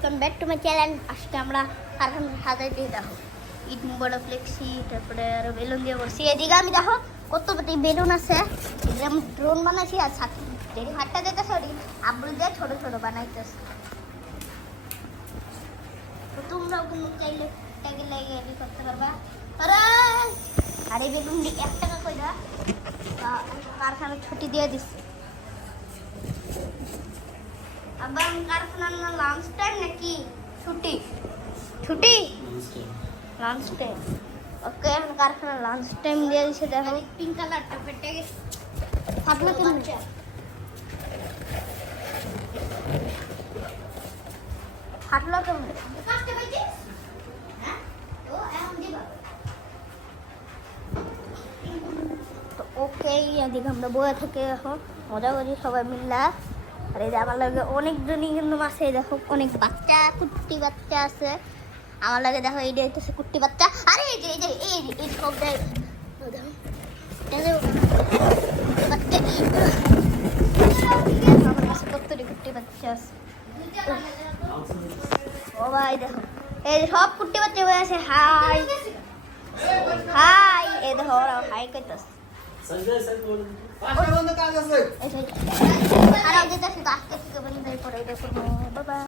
Welcome back to my channel. আজকে আমরা কারখানা সাজাই দিয়ে দেখো ইট বড় ফ্লেক্সি, তারপরে আরো বেলুন দিয়ে করছি। এদিকে আমি দেখো কত বেলুন আছে, যেমন ড্রোন বানাইছি। আর যেটি হাতটা দিতেছে ওটি আব্বুল দিয়ে ছোট ছোট বানাইতেছে। তো তোমরাও কিন্তু চাইলে ট্যাগে লেগে রেডি করতে পারবা। আর এই বেলুন দিয়ে 1 টাকা করে কারখানা ছুটি দিয়ে দিচ্ছে। আবার কারখানার না লাঞ্চ টাইম নাকি ছুটি? ছুটি লাঞ্চ টাইম। ওকে, এখন কারখানার লাঞ্চ টাইম দিয়ে দিছে। দেখো পিঙ্ক কালারটা ফেটে গেছে, ফাটলো কেন? ফাটলো কেমন? তো ওকে, এদিকে আমরা বয়ে থেকে এখন মজা করি সবাই মিল্লা। আর এই যে আমার লাগে অনেকজনই কিন্তু আছে। দেখো অনেক বাচ্চা, কুট্টি বাচ্চা আছে আমার লাগে। দেখো এইটা হইতেছে কুট্টি বাচ্চা। আরে এই যে এই যে এই এই সবটা আমার কাছে কতটি কুট্টি বাচ্চা আছে। ও ভাই দেখো এই সব কুট্টি বাচ্চা হয়ে আছে। হাই হাই, এই দেখো ওরা হাই করতেছে। খারাপ যেতে আসতে থেকে বন্ধ করে, বাবা।